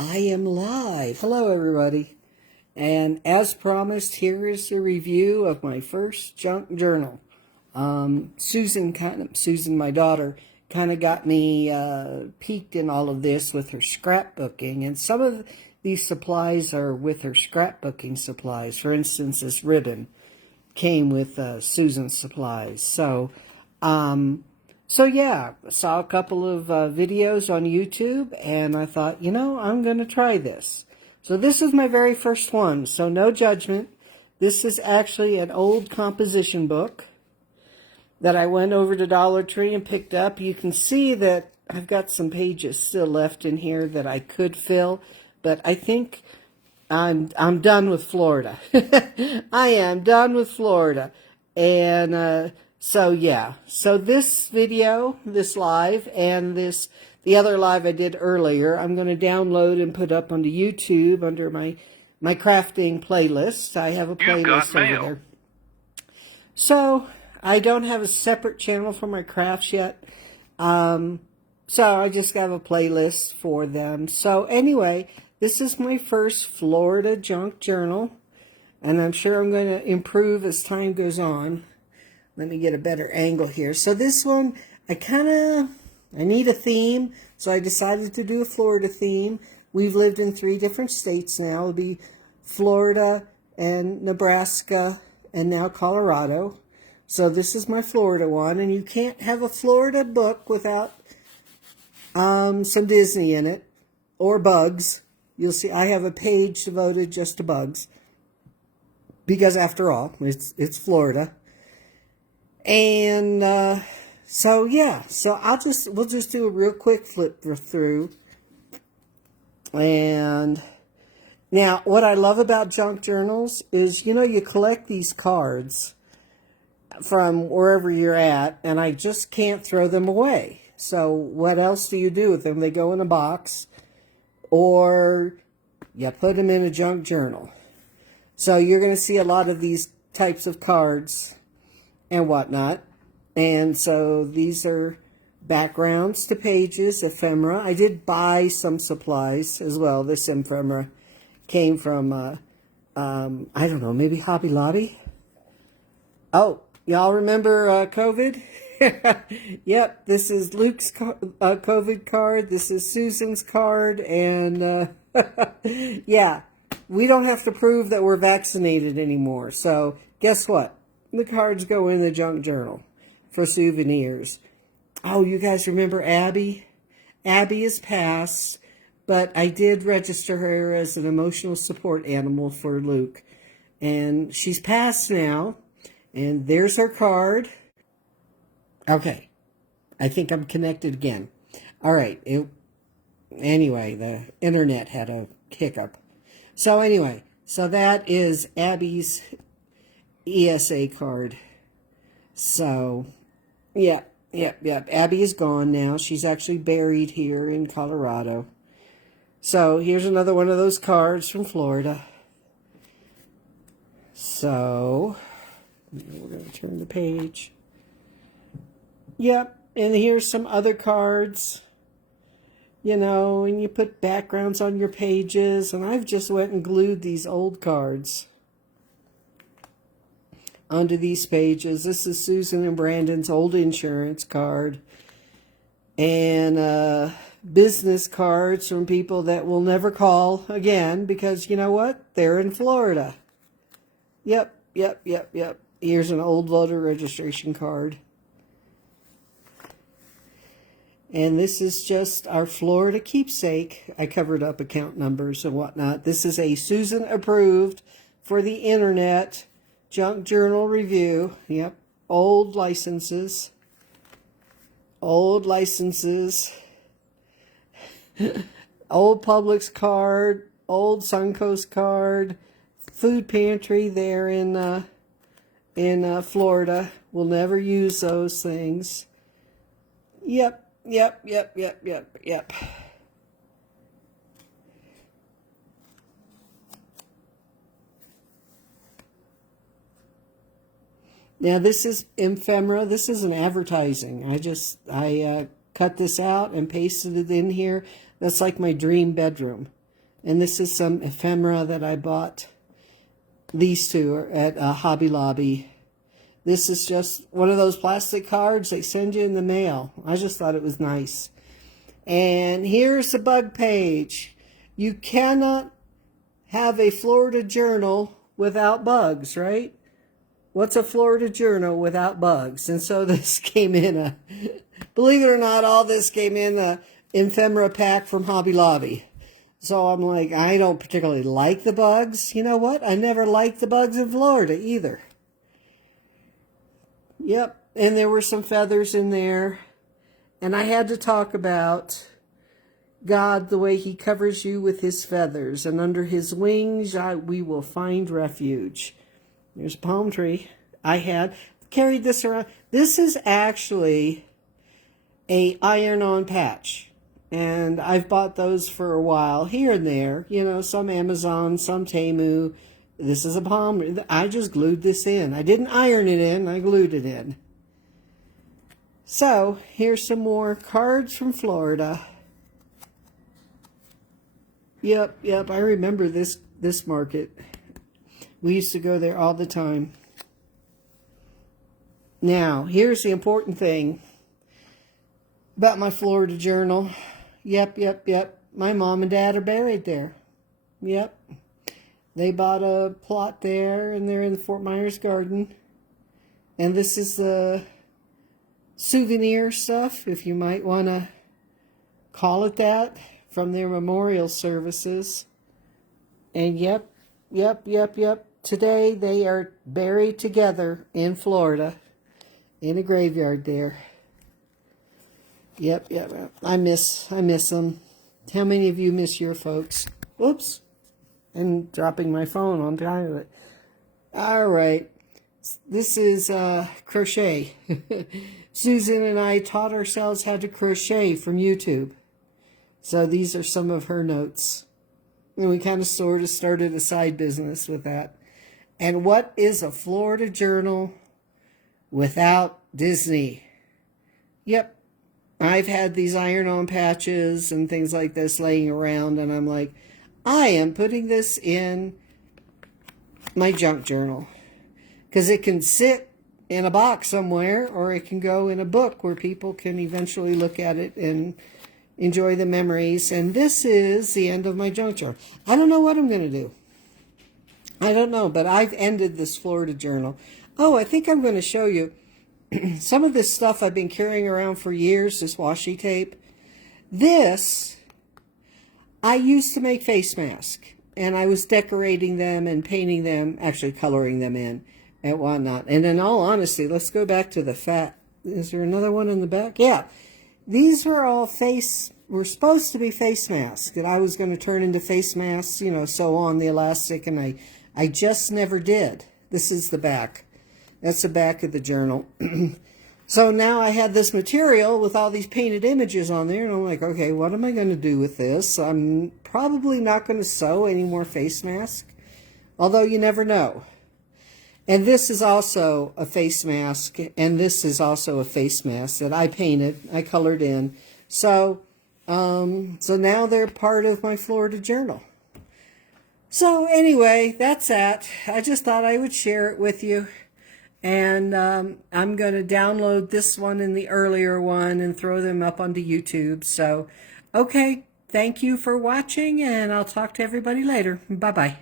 I am live. Hello, everybody. And as promised, here is the review of my first junk journal. Susan, my daughter, kind of got me peaked in all of this with her scrapbooking. And some of these supplies are with her scrapbooking supplies. For instance, this ribbon came with Susan's supplies. So yeah, saw a couple of videos on YouTube, and I thought, I'm going to try this. So this is my very first one, so no judgment. This is actually an old composition book that I went over to Dollar Tree and picked up. You can see that I've got some pages still left in here that I could fill, but I think I'm done with Florida. I am done with Florida. And so yeah, so this video, this live, and the other live I did earlier, I'm going to download and put up onto YouTube under my crafting playlist. I have a playlist over there. So I don't have a separate channel for my crafts yet. So I just have a playlist for them. So anyway, this is my first Florida junk journal, and I'm sure I'm going to improve as time goes on. Let me get a better angle here. So this one, I need a theme, so I decided to do a Florida theme. We've lived in 3 different states now. It'll be Florida and Nebraska and now Colorado. So this is my Florida one, and you can't have a Florida book without some Disney in it or bugs. You'll see I have a page devoted just to bugs because after all, it's Florida. And so yeah, so we'll just do a real quick flip through. And now what I love about junk journals is, you collect these cards from wherever you're at, and I just can't throw them away. So what else do you do with them? They go in a box, or you put them in a junk journal. So you're going to see a lot of these types of cards and whatnot. And so these are backgrounds to pages, ephemera. I did buy some supplies as well. This ephemera came from, I don't know, maybe Hobby Lobby. Oh, y'all remember COVID? Yep, this is Luke's COVID card. This is Susan's card. And yeah, we don't have to prove that we're vaccinated anymore. So guess what? The cards go in the junk journal for souvenirs. Oh, you guys remember Abby? Abby is passed, but I did register her as an emotional support animal for Luke. And she's passed now, and there's her card. Okay, I think I'm connected again. All right, anyway, the internet had a hiccup. So anyway, so that is Abby's ESA card. So, yeah. Abby is gone now. She's actually buried here in Colorado. So, here's another one of those cards from Florida. So, we're going to turn the page. Yep, and here's some other cards. And you put backgrounds on your pages, and I've just went and glued these old cards onto these pages. This is Susan and Brandon's old insurance card, and business cards from people that will never call again because you know what? They're in Florida. Yep. Here's an old voter registration card. And this is just our Florida keepsake. I covered up account numbers and whatnot. This is a Susan approved for the internet junk journal review. Yep. Old licenses. Old Publix card. Old Suncoast card. Food pantry there in Florida. We'll never use those things. Yep. Now this is ephemera. This is an advertising. I cut this out and pasted it in here. That's like my dream bedroom. And this is some ephemera that I bought. These two are at Hobby Lobby. This is just one of those plastic cards they send you in the mail. I just thought it was nice. And here's the bug page. You cannot have a Florida journal without bugs, right? What's a Florida journal without bugs? And so this came in believe it or not, all this came in a ephemera pack from Hobby Lobby. So I'm like, I don't particularly like the bugs. You know what? I never liked the bugs in Florida either. Yep, and there were some feathers in there. And I had to talk about God, the way he covers you with his feathers. And under his wings, we will find refuge. There's a palm tree. I had carried this around. This is actually a iron-on patch. And I've bought those for a while, here and there. You know, some Amazon, some Temu. This is a palm. I just glued this in. I didn't iron it in. I glued it in. So, here's some more cards from Florida. Yep, I remember this market. We used to go there all the time. Now, here's the important thing about my Florida journal. Yep. My mom and dad are buried there. Yep. They bought a plot there, and they're in the Fort Myers garden. And this is the souvenir stuff, if you might want to call it that, from their memorial services. And yep. Today they are buried together in Florida, in a graveyard there. Yep. I miss them. How many of you miss your folks? Whoops. And dropping my phone on top of it. All right. This is crochet. Susan and I taught ourselves how to crochet from YouTube. So these are some of her notes. And we kind of sort of started a side business with that. And what is a Florida journal without Disney? Yep. I've had these iron-on patches and things like this laying around, and I'm like, I am putting this in my junk journal. Because it can sit in a box somewhere, or it can go in a book where people can eventually look at it and enjoy the memories. And this is the end of my junk journal. I don't know what I'm going to do. I don't know, but I've ended this Florida journal. Oh, I think I'm going to show you some of this stuff I've been carrying around for years, this washi tape. This, I used to make face masks, and I was decorating them and painting them, actually coloring them in and whatnot. And in all honesty, let's go back to the fat. Is there another one in the back? Yeah. These are all were supposed to be face masks that I was going to turn into face masks, you know, sew on the elastic, and I just never did. This is the back. That's the back of the journal. So now I had this material with all these painted images on there, and I'm like, okay, what am I going to do with this? I'm probably not going to sew any more face masks, although you never know. And this is also a face mask, and this is also a face mask that I painted, I colored in. So now they're part of my Florida journal. So anyway, that's that. I just thought I would share it with you. And I'm going to download this one and the earlier one and throw them up onto YouTube. So, okay, thank you for watching, and I'll talk to everybody later. Bye-bye.